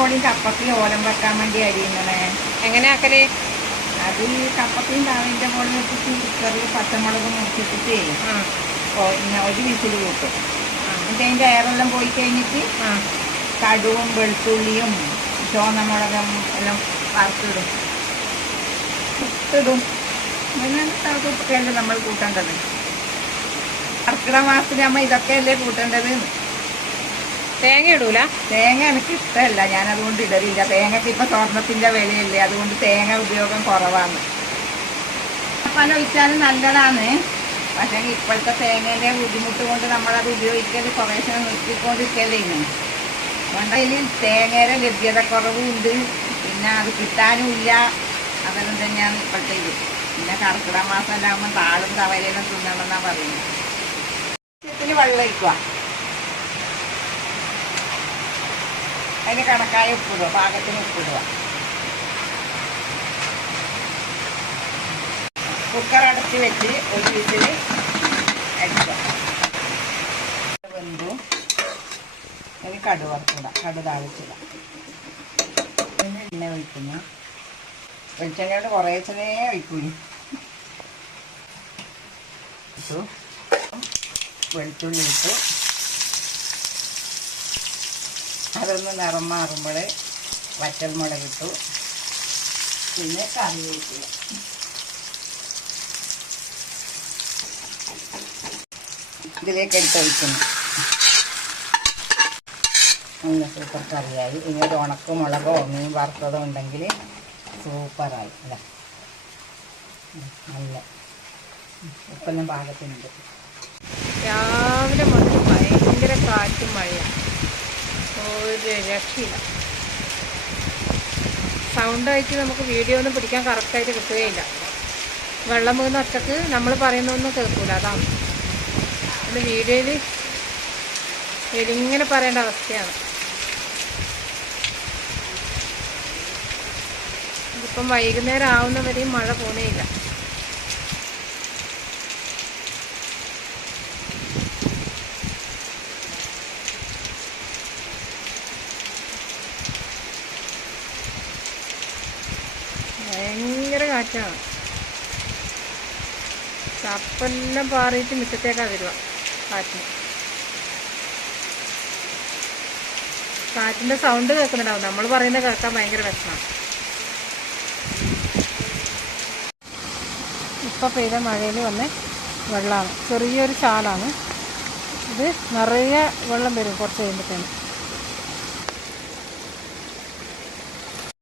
പോളിയും കപ്പത്തിൽ ഓലം വെക്കാൻ വേണ്ടി അരിയുന്നത്. എങ്ങനെ ആക്കൽ? അത് ഈ കപ്പത്തിയും താവിന്റെ മുകളിൽ വെച്ചിട്ട് കുക്കറിൽ പച്ചമുളക് മുറിച്ചിട്ടിട്ട് ഇങ്ങനെ ഒരു വിസിൽ കൂട്ടും. എന്നിട്ട് അതിന്റെ എയറെല്ലാം പോയി കഴിഞ്ഞിട്ട് കടുവും വെളുത്തുള്ളിയും ചോന്നമുളകും എല്ലാം വറുത്തിടും. ഇട്ടിടും. ഇങ്ങനത്തെ നമ്മൾ കൂട്ടേണ്ടത്? കർക്കിടക മാസത്തിൽ നമ്മൾ ഇതൊക്കെയല്ലേ കൂട്ടേണ്ടത്? തേങ്ങ ഇടൂല? തേങ്ങ എനിക്ക് ഇഷ്ടമല്ല. ഞാൻ അതുകൊണ്ട് ഇടലില്ല. തേങ്ങക്ക് ഇപ്പൊ സ്വർണത്തിന്റെ വിലയല്ലേ. അതുകൊണ്ട് തേങ്ങ ഉപയോഗം കുറവാണ്. പല ഒഴിച്ചാലും നല്ലതാണ്. പക്ഷേ ഇപ്പോഴത്തെ തേങ്ങേന്റെ ബുദ്ധിമുട്ട് കൊണ്ട് നമ്മളത് ഉപയോഗിക്കൽ കുറേശ്ശെ നിർത്തിക്കൊണ്ടിരിക്കലേന്ന് വണ്ടയിൽ തേങ്ങയുടെ ലഭ്യത കുറവുണ്ട് പിന്നെ അത് കിട്ടാനുമില്ല. അതെല്ലാം തന്നെയാണ് ഇപ്പോഴത്തെ ഇത്. പിന്നെ കർക്കിടക മാസം എല്ലാം താളും തവരയിലും തിന്നണമെന്നാണ് പറയുന്നത്. ആവശ്യത്തിന് വെള്ളം ഒഴിക്കുക അതിന് കണക്കായ ഉപ്പിടുക പാകത്തിന് ഉപ്പിടുക. കുക്കർ അടച്ച് വെച്ച് ഒരു വിസിൽ അടിക്കുക. വെന്തു. ഒരു കടു വറുത്തിടാം കടു താളിച്ചിടാം പിന്നെ എണ്ണ ഒഴിക്കുന്നു. വെളിച്ചെണ്ണയോട് കുറേച്ചനെ ഒഴിക്കൂലി. ഇട്ടു വെളുത്തുള്ളി ഇട്ടു. അതൊന്ന് നിറം മാറുമ്പോൾ വറ്റൽമുളക് ഇട്ടു. പിന്നെ കറിവേപ്പില. ഇതിലേക്ക് എടുത്തൊഴിക്കുന്നു നല്ല സൂപ്പർ കറിയായി. ഇനി ഒരു ഉണക്ക മുളകോ മീൻ വറുത്തതോ ഉണ്ടെങ്കിൽ സൂപ്പറായി. അല്ല നല്ല. ഉപ്പെല്ലാം പാകത്തിനുണ്ട്. രാവിലെ മുതൽ ഭയങ്കര കാറ്റും മഴയാണ് ഒരു രക്ഷയില്ല. സൗണ്ട് ആയിട്ട് നമുക്ക് വീഡിയോ ഒന്നും പിടിക്കാൻ കറക്റ്റായിട്ട് കിട്ടുകയില്ല. വെള്ളം വീഴുന്ന ഒറ്റയ്ക്ക് നമ്മൾ പറയുന്നൊന്നും കേൾക്കൂല അതാണ് അത് വീഡിയോയിൽ എരിങ്ങനെ പറയേണ്ട അവസ്ഥയാണ്. ഇതിപ്പം വൈകുന്നേരം ആവുന്നവരെയും മഴ പോണേയില്ല. ഭയങ്കര കാറ്റാണ് ചപ്പെല്ലാം പാറിയിട്ട് മുറ്റത്തേക്കാ വരിക കാറ്റിന്. കാറ്റിന്റെ സൗണ്ട് കേൾക്കുന്നുണ്ടാവും. നമ്മൾ പറയുന്ന കേൾക്കാൻ ഭയങ്കര വിഷമാണ് ഇപ്പൊ പെയ്ത മഴയിൽ വന്ന് വെള്ളമാണ് ചെറിയൊരു ചാലാണ്. ഇത് നിറയെ വെള്ളം വരും കുറച്ച് കഴിയുമ്പോഴത്തേന്